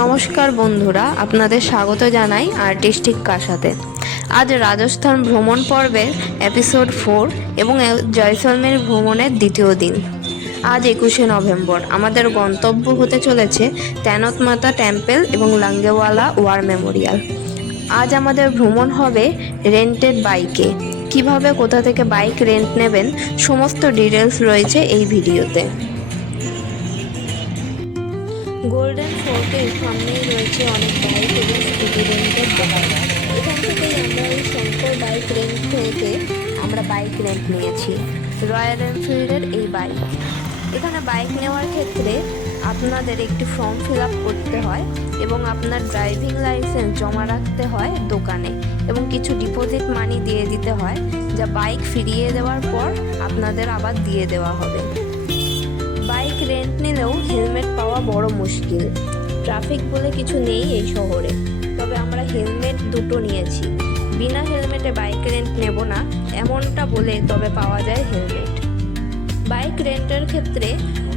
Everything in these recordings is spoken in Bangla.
নমস্কার বন্ধুরা, আপনাদের স্বাগত জানাই আর্টিস্টিক কাসাতে। আজ রাজস্থান ভ্রমণ পর্বের এপিসোড 4 এবং জয়সলমের ভ্রমণের দ্বিতীয় দিন। আজ 21শে নভেম্বর। আমাদের গন্তব্য হতে চলেছে তেনত মাতা টেম্পল এবং লাঙ্গেওয়ালা ওয়ার মেমোরিয়াল। আজ আমাদের ভ্রমণ হবে রেন্টেড বাইকে। কিভাবে কোথা থেকে বাইক রেন্ট নেবেন সমস্ত ডিটেলস রয়েছে এই ভিডিওতে। গোল্ডেন ফোর্টের সামনেই রয়েছে অনেক বাইক এবং স্কুটি রেন্টের দোকান। এখান থেকেই আমরা এই শঙ্কর বাইক রেন্ট থেকে আমরা বাইক রেন্ট নিয়েছি রয়্যাল এনফিল্ডের এই বাইক। এখানে বাইক নেওয়ার ক্ষেত্রে আপনাদের একটি ফর্ম ফিল আপ করতে হয় এবং আপনার ড্রাইভিং লাইসেন্স জমা রাখতে হয় দোকানে এবং কিছু ডিপোজিট মানি দিয়ে দিতে হয়, যা বাইক ফিরিয়ে দেওয়ার পর আপনাদের আবার দিয়ে দেওয়া হবে। বাইক রেন্ট নিলেও হেলমেট পাওয়া বড় মুশকিল। ট্রাফিক বলে কিছু নেই এই শহরে, তবে আমরা হেলমেট দুটো নিয়েছি। বিনা হেলমেটে বাইক রেন্ট নেব না এমনটা বলে তবে পাওয়া যায় হেলমেট। বাইক রেন্টের ক্ষেত্রে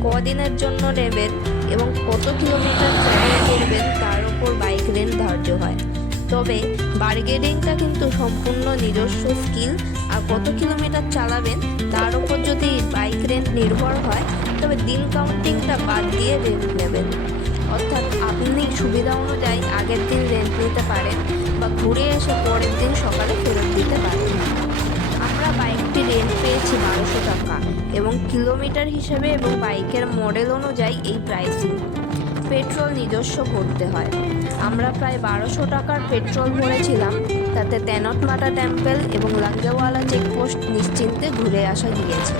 কদিনের জন্য নেবেন এবং কত কিলোমিটার ট্রাভেল করবেন তার উপর বাইক রেন্ট ধার্য হয়। তবে বার্গেনিংটা কিন্তু সম্পূর্ণ নিজস্ব স্কিল, আর কত কিলোমিটার চালাবেন তার উপর যদি বাইক রেন্ট নির্ভর হয় তবে দিন কাউন্টিংটা বাদ দিয়ে রেন্ট নেবেন। অর্থাৎ আপনি সুবিধা অনুযায়ী আগের দিন রেন্ট নিতে পারেন বা ঘুরে এসে পরের দিন সকালে ফেরত দিতে পারেন। আমরা বাইকটি রেন্ট পেয়েছি 1200 টাকা এবং কিলোমিটার হিসেবে এবং বাইকের মডেল অনুযায়ী এই প্রাইসিং। পেট্রোল নিজস্ব ভরতে হয়। আমরা প্রায় 1200 টাকার পেট্রোল ভরেছিলাম, তাতে তেনত মাতা টেম্পল এবং লাঙ্গেওয়ালা চেকপোস্ট নিশ্চিন্তে ঘুরে আসা গিয়েছে।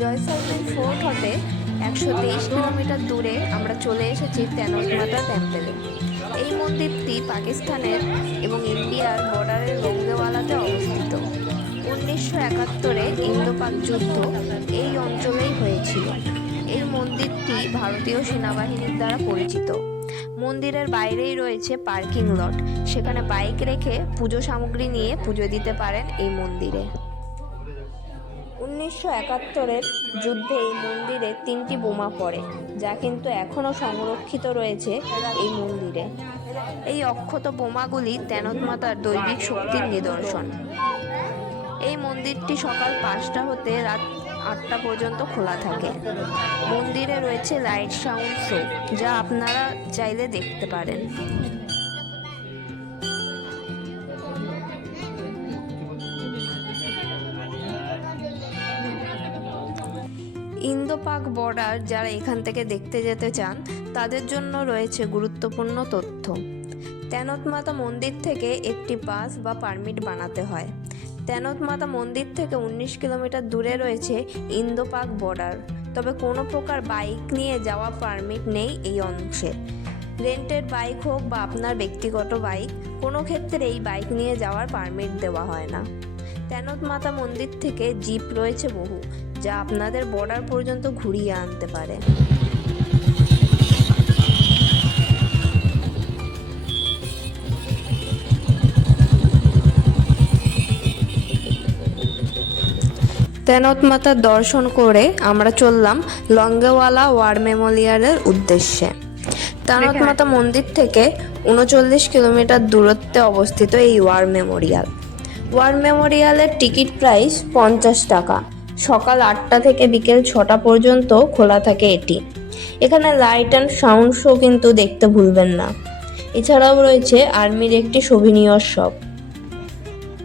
জয়সলমের ফোর্ট হতে 123 কিলোমিটার দূরে আমরা চলে এসেছি তেনত মাতা টেম্পলে। এই মন্দিরটি পাকিস্তানের এবং ইন্ডিয়ার বর্ডারের লোঙ্গেওয়ালাতে অবস্থিত। 1971-এ ইন্দো পাক যুদ্ধ এই অঞ্চলেই হয়েছিল। এই মন্দিরটি ভারতীয় সেনাবাহিনীর দ্বারা পরিচিত। মন্দিরের বাইরেই রয়েছে পার্কিং লট, সেখানে বাইক রেখে পুজো সামগ্রী নিয়ে পুজো দিতে পারেন এই মন্দিরে। 1971-এর যুদ্ধে এই মন্দিরে 3টি বোমা পড়ে, যা কিন্তু এখনও সংরক্ষিত রয়েছে এই মন্দিরে। এই অক্ষত বোমাগুলি তেনত মাতার দৈবিক শক্তির নিদর্শন। এই মন্দিরটি সকাল 5টা হতে রাত 8টা পর্যন্ত খোলা থাকে। মন্দিরে রয়েছে লাইট সাউন্ড শো, যা আপনারা চাইলে দেখতে পারেন। ইন্দো পাক বর্ডার যারা এখান থেকে দেখতে যেতে চান তাদের জন্য রয়েছে গুরুত্বপূর্ণ তথ্য। তেনত মাতা মন্দির থেকে একটি পাস বা পারমিট বানাতে হয়। তেনত মাতা মন্দির থেকে 19 কিলোমিটার দূরে রয়েছে ইন্দো পাক বর্ডার, তবে কোনো প্রকার বাইক নিয়ে যাওয়া পারমিট নেই এই অংশে। রেন্টেড বাইক হোক বা আপনার ব্যক্তিগত বাইক, কোনো ক্ষেত্রেই বাইক নিয়ে যাওয়ার পারমিট দেওয়া হয় না। তেনত মাতা মন্দির থেকে জিপ রয়েছে বহু, যা আপনাদের বর্ডার পর্যন্ত ঘুরিয়ে আনতে পারে। তেনত মাতার দর্শন করে আমরা চললাম লঙ্গেওয়ালা ওয়ার মেমোরিয়ালের উদ্দেশ্যে। তেনত মাতা মন্দির থেকে 39 কিলোমিটার দূরত্বে অবস্থিত এই ওয়ার মেমোরিয়াল। ওয়ার মেমোরিয়ালের টিকিট প্রাইস 50 টাকা। সকাল 8টা থেকে বিকেল 6টা পর্যন্ত খোলা থাকে এটি। এখানে লাইট অ্যান্ড সাউন্ড শো কিন্তু দেখতে ভুলবেন না। এছাড়াও রয়েছে আর্মির একটি সোভিনিয়র শপ।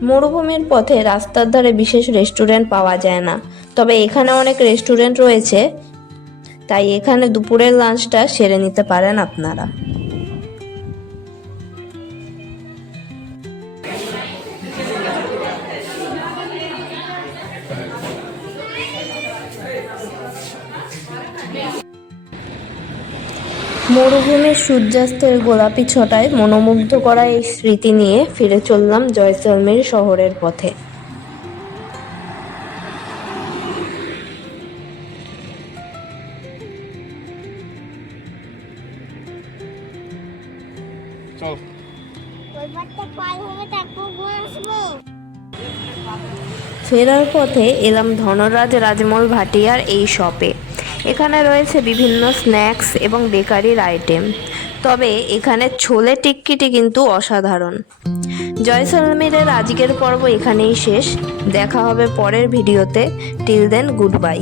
মরুভূমির পথে রাস্তার ধারে বিশেষ রেস্টুরেন্ট পাওয়া যায় না, তবে এখানে অনেক রেস্টুরেন্ট রয়েছে, তাই এখানে দুপুরের লাঞ্চটা সেরে নিতে পারেন আপনারা। মরুভূমির সূর্যাস্তের গোলাপি ছটায় মনোমুগ্ধ করা এই স্মৃতি নিয়ে ফিরে চললাম জয়সলমের শহরের পথে। চল। ফেরার পথে এলাম ধনরাজ রাজমল ভাটিয়ার এই শপে। এখানে রয়েছে বিভিন্ন স্ন্যাক্স এবং বেকারির আইটেম, তবে এখানে ছোলে টিক্কিটি কিন্তু অসাধারণ। জয়সলমীরের আজকের পর্ব এখানেই শেষ। দেখা হবে পরের ভিডিওতে। Till then, good bye.